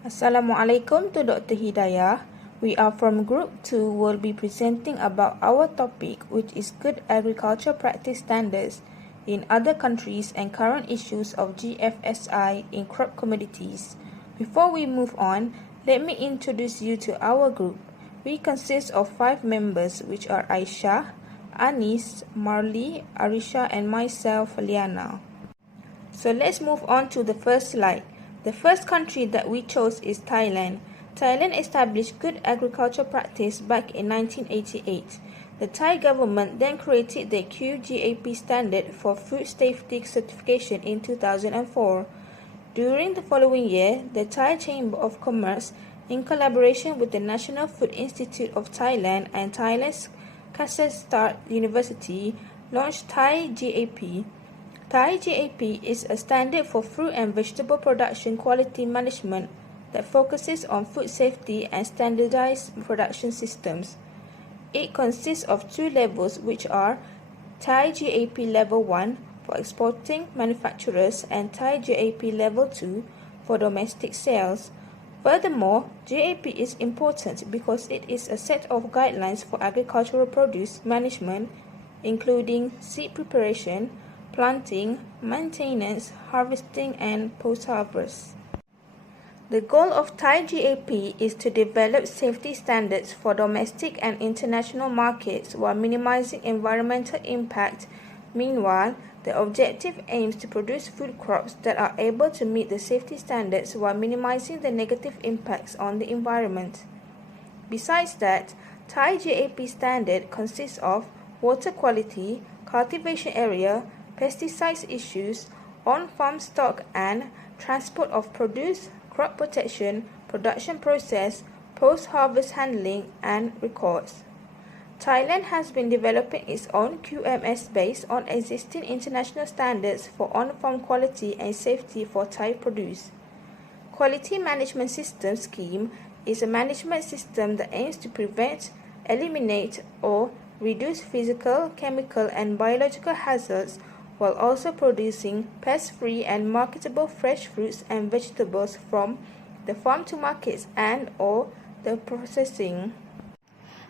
Assalamualaikum to Dr. Hidayah. We are from Group 2 will be presenting about our topic, which is good agriculture practice standards in other countries and current issues of GFSI in crop commodities. Before we move on, let me introduce you to our group. We consist of 5 members, which are Aishah, Anis, Marli, Arisha and myself, Liana. So let's move on to the first slide. The first country that we chose is Thailand. Thailand established good agriculture practice back in 1988. The Thai government then created the QGAP standard for food safety certification in 2004. During the following year, the Thai Chamber of Commerce, in collaboration with the National Food Institute of Thailand and Thailand's Kasetsart University, launched Thai GAP. Thai GAP is a standard for fruit and vegetable production quality management that focuses on food safety and standardized production systems. It consists of 2 levels, which are Thai GAP Level 1 for exporting manufacturers and Thai GAP Level 2 for domestic sales. Furthermore, GAP is important because it is a set of guidelines for agricultural produce management, including seed preparation, planting, maintenance, harvesting, and post-harvest. The goal of Thai GAP is to develop safety standards for domestic and international markets while minimizing environmental impact. Meanwhile, the objective aims to produce food crops that are able to meet the safety standards while minimizing the negative impacts on the environment. Besides that, Thai GAP standard consists of water quality, cultivation area, pesticides issues, on-farm stock and transport of produce, crop protection, production process, post-harvest handling, and records. Thailand has been developing its own QMS based on existing international standards for on-farm quality and safety for Thai produce. Quality Management System Scheme is a management system that aims to prevent, eliminate, or reduce physical, chemical, and biological hazards while also producing pest-free and marketable fresh fruits and vegetables from the farm to markets and or the processing.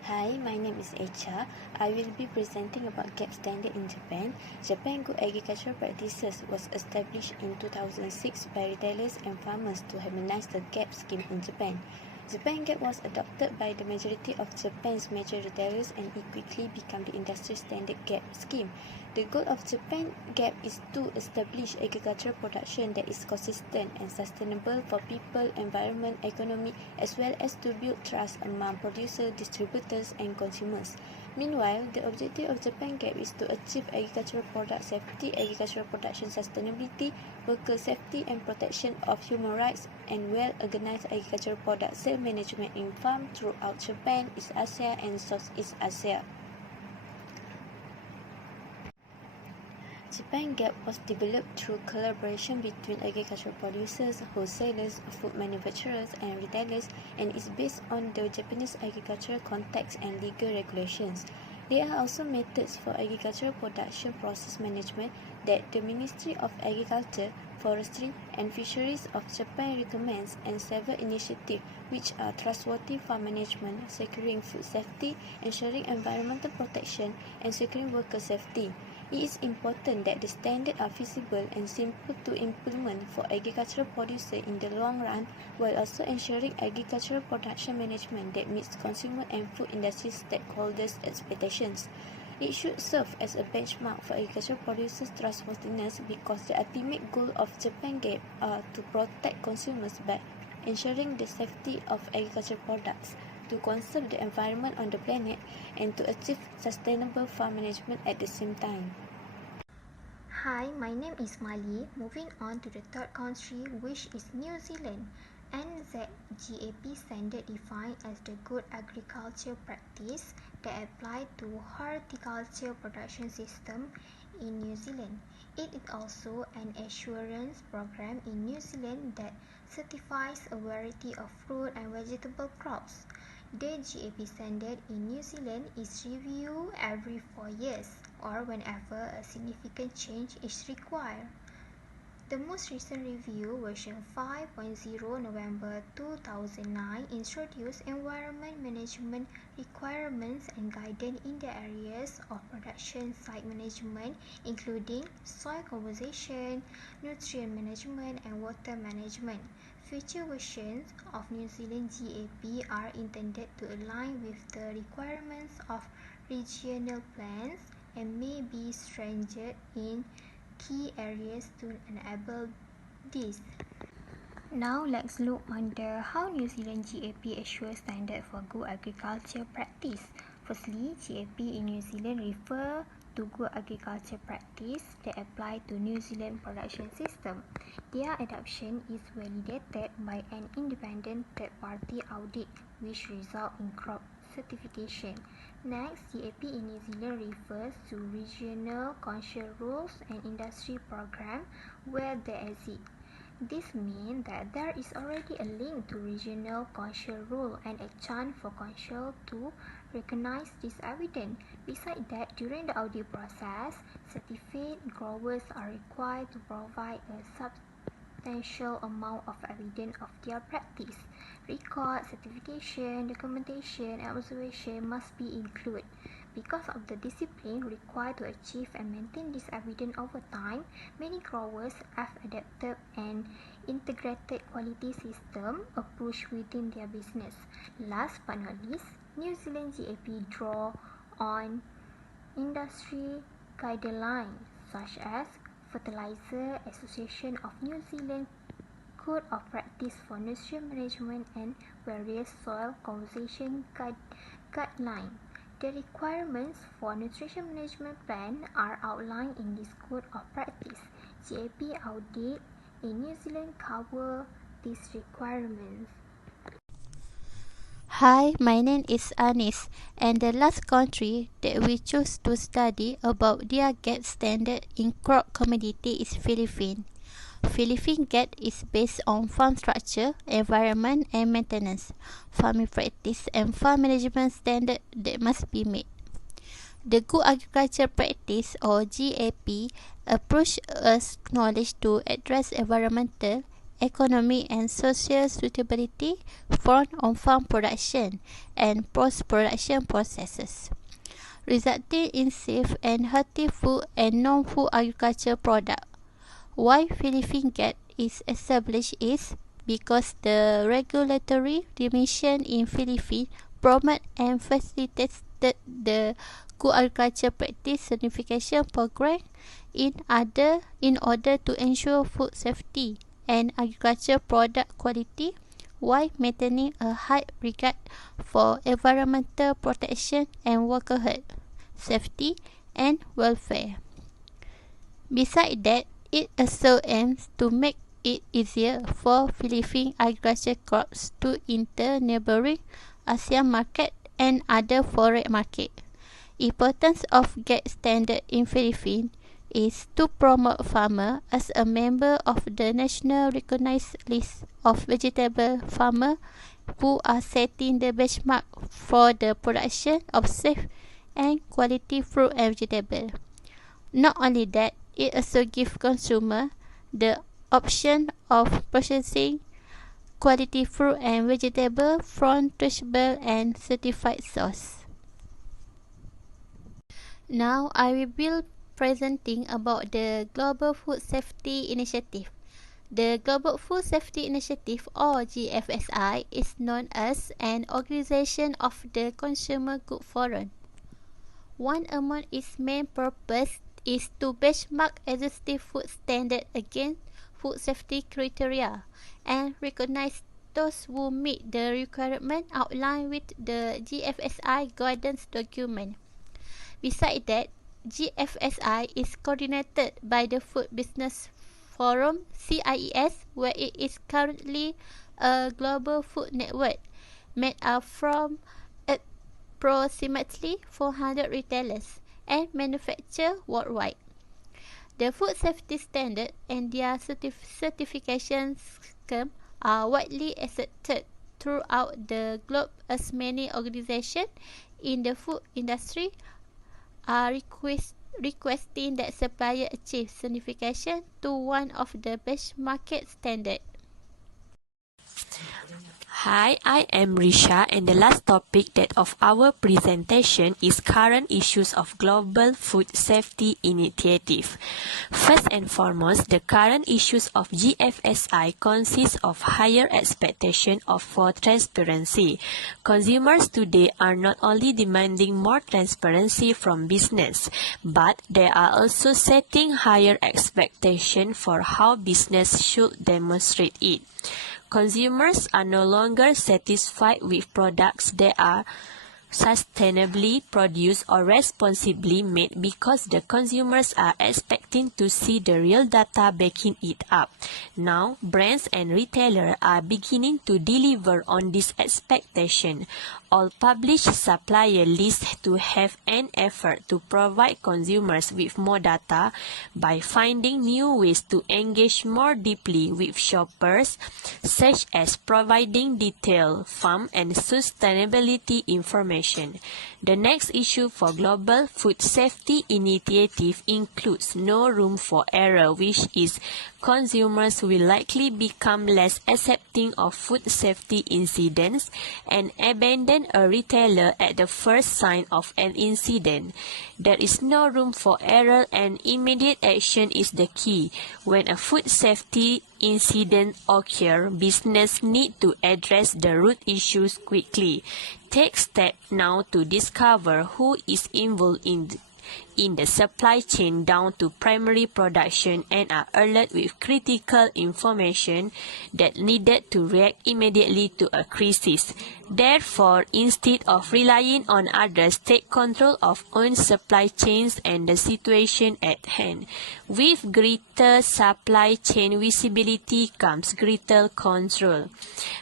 Hi, my name is Aishah. I will be presenting about GAP standard in Japan. Japan Good Agricultural Practices was established in 2006 by retailers and farmers to harmonize the GAP scheme in Japan. Japan GAP was adopted by the majority of Japan's major retailers and it quickly became the industry standard GAP scheme. The goal of Japan GAP is to establish agricultural production that is consistent and sustainable for people, environment, economy, as well as to build trust among producers, distributors, and consumers. Meanwhile, the objective of Japan GAP is to achieve agricultural product safety, agricultural production sustainability, worker safety and protection of human rights, and well-organized agricultural product sale management in farm throughout Japan, East Asia, and Southeast Asia. Japan GAP was developed through collaboration between agricultural producers, wholesalers, food manufacturers, and retailers, and is based on the Japanese agricultural context and legal regulations. There are also methods for agricultural production process management that the Ministry of Agriculture, Forestry, and Fisheries of Japan recommends, and several initiatives which are trustworthy farm management, securing food safety, ensuring environmental protection, and securing worker safety. It is important that the standards are feasible and simple to implement for agricultural producers in the long run, while also ensuring agricultural production management that meets consumer and food industry stakeholders' expectations. It should serve as a benchmark for agricultural producers' trustworthiness because the ultimate goal of Japan GAP are to protect consumers by ensuring the safety of agricultural products, to conserve the environment on the planet, and to achieve sustainable farm management at the same time. Hi, my name is Mali. Moving on to the third country, which is New Zealand. NZGAP standard defined as the good agriculture practice that apply to horticulture production system in New Zealand. It is also an assurance program in New Zealand that certifies a variety of fruit and vegetable crops. The GAP standard in New Zealand is reviewed every 4 years or whenever a significant change is required. The most recent review, version 5.0 November 2009, introduced environment management requirements and guidance in the areas of production site management, including soil composition, nutrient management, and water management. Future versions of New Zealand GAP are intended to align with the requirements of regional plans and may be strengthened in key areas to enable this. Now let's look under how New Zealand GAP assures standard for good agriculture practice. Firstly, GAP in New Zealand refer to good agriculture practice that apply to New Zealand production system. Their adoption is validated by an independent third-party audit which result in crop certification. Next, GAP in New Zealand refers to regional control rules and industry program where they exist. This means that there is already a link to regional control rule and a chance for control to recognize this evidence. Besides that, during the audit process, certified growers are required to provide a substantial amount of evidence of their practice. Record, certification, documentation, and observation must be included. Because of the discipline required to achieve and maintain this evidence over time, many growers have adapted an integrated quality system approach within their business. Last but not least, New Zealand GAP draw on industry guidelines such as Fertilizer Association of New Zealand Code of Practice for Nutrient Management and various soil conservation guidelines. The requirements for nutrition management plan are outlined in this code of practice. GAP audit in New Zealand cover these requirements. Hi, my name is Anis, and the last country that we chose to study about their GAP standard in crop commodity is Philippines. Philippine GAP is based on farm structure, environment and maintenance, farming practice and farm management standard that must be met. The Good Agriculture Practice or GAP approach us knowledge to address environmental, economic and social suitability for on-farm production and post-production processes, resulting in safe and healthy food and non-food agriculture products. Why Philippine GAP is established is because the regulatory dimension in Philippines promote and facilitates the Good Agriculture Practice certification program in order to ensure food safety and agriculture product quality while maintaining a high regard for environmental protection and worker health, safety and welfare. Besides that, it also aims to make it easier for Philippine agriculture crops to enter neighboring ASEAN market and other foreign market. Importance of GAP standard in Philippines is to promote farmer as a member of the national recognized list of vegetable farmer who are setting the benchmark for the production of safe and quality fruit and vegetable. Not only that, it also gives consumer the option of purchasing quality fruit and vegetable from traceable and certified source. Now I will be presenting about the Global Food Safety Initiative. The Global Food Safety Initiative or GFSI is known as an organization of the Consumer Good Forum. One among its main purpose is to benchmark existing food standards against food safety criteria and recognize those who meet the requirement outlined with the GFSI guidance document. Besides that, GFSI is coordinated by the Food Business Forum CIES, where it is currently a global food network made up from approximately 400 retailers and manufacturers worldwide. The food safety standard and their certification scheme are widely accepted throughout the globe as many organizations in the food industry are requested requesting that supplier achieve certification to one of the best market standard. Hi, I am Arisha, and the last topic that of our presentation is current issues of global food safety initiative. First and foremost, the current issues of GFSI consist of higher expectation for transparency. Consumers today are not only demanding more transparency from business, but they are also setting higher expectation for how business should demonstrate it. Consumers are no longer satisfied with products that are sustainably produced or responsibly made because the consumers are expecting to see the real data backing it up. Now, brands and retailers are beginning to deliver on this expectation. All published supplier lists to have an effort to provide consumers with more data by finding new ways to engage more deeply with shoppers, such as providing detailed farm and sustainability information. The next issue for global food safety initiative includes no room for error, which is consumers will likely become less accepting of food safety incidents and abandon a retailer at the first sign of an incident. There is no room for error and immediate action is the key. When a food safety incident occurs, business need to address the root issues quickly. Take steps now to discover who is involved in the supply chain down to primary production and are alert with critical information that needed to react immediately to a crisis. Therefore, instead of relying on others, take control of own supply chains and the situation at hand. With greater supply chain visibility comes greater control.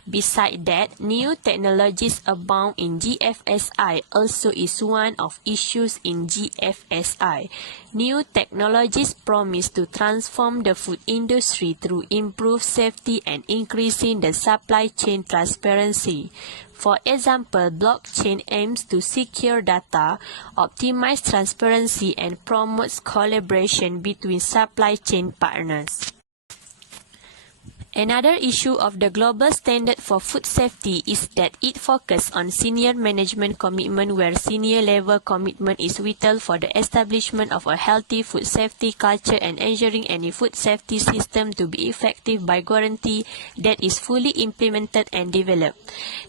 Besides that, new technologies abound in GFSI also is one of issues in GFSI. New technologies promise to transform the food industry through improved safety and increasing the supply chain transparency. For example, blockchain aims to secure data, optimize transparency, and promotes collaboration between supply chain partners. Another issue of the global standard for food safety is that it focuses on senior management commitment, where senior level commitment is vital for the establishment of a healthy food safety culture and ensuring any food safety system to be effective by guarantee that is fully implemented and developed.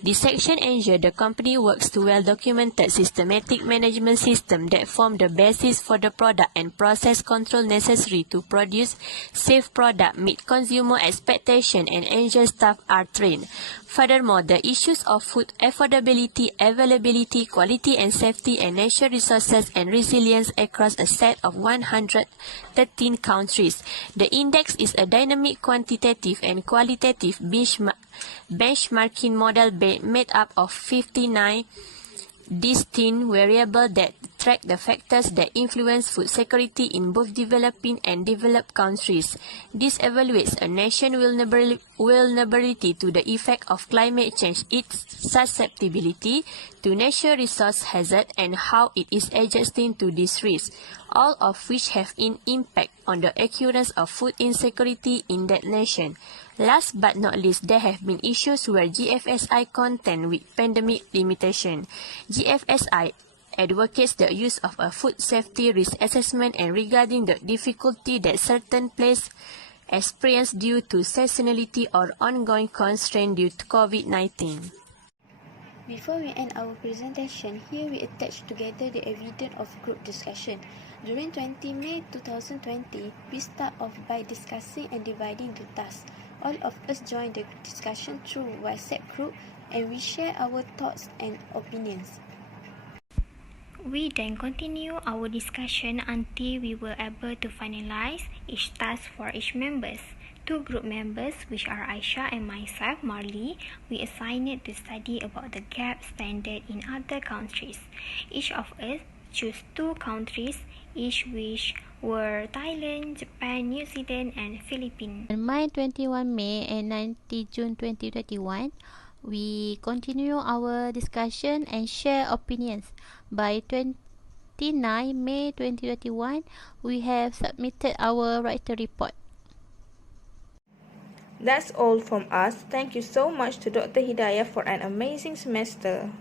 This section ensures the company works to well-documented systematic management system that form the basis for the product and process control necessary to produce safe product, meet consumer expectations, and ensure staff are trained. Furthermore, the issues of food affordability, availability, quality and safety, and natural resources and resilience across a set of 113 countries. The index is a dynamic quantitative and qualitative benchmarking model made up of 59 distinct variables that track the factors that influence food security in both developing and developed countries. This evaluates a nation's vulnerability to the effect of climate change, its susceptibility to natural resource hazard, and how it is adjusting to this risk, all of which have an impact on the occurrence of food insecurity in that nation. Last but not least, there have been issues where GFSI contend with pandemic limitation. GFSI advocates the use of a food safety risk assessment and regarding the difficulty that certain places experience due to seasonality or ongoing constraint due to COVID-19. Before we end our presentation, here we attach together the evidence of group discussion. During 20 May 2020, we start off by discussing and dividing the task. All of us join the discussion through WhatsApp group and we share our thoughts and opinions. We then continue our discussion until we were able to finalize each task for each members. Two group members, which are Aishah and myself, Marley, we assigned to study about the gap standard in other countries. Each of us chose two countries, each which were Thailand, Japan, New Zealand and Philippines. On 21 May and 19 June 2021, we continue our discussion and share opinions. By 29 May 2021, we have submitted our writer report. That's all from us. Thank you so much to Dr. Hidayah for an amazing semester.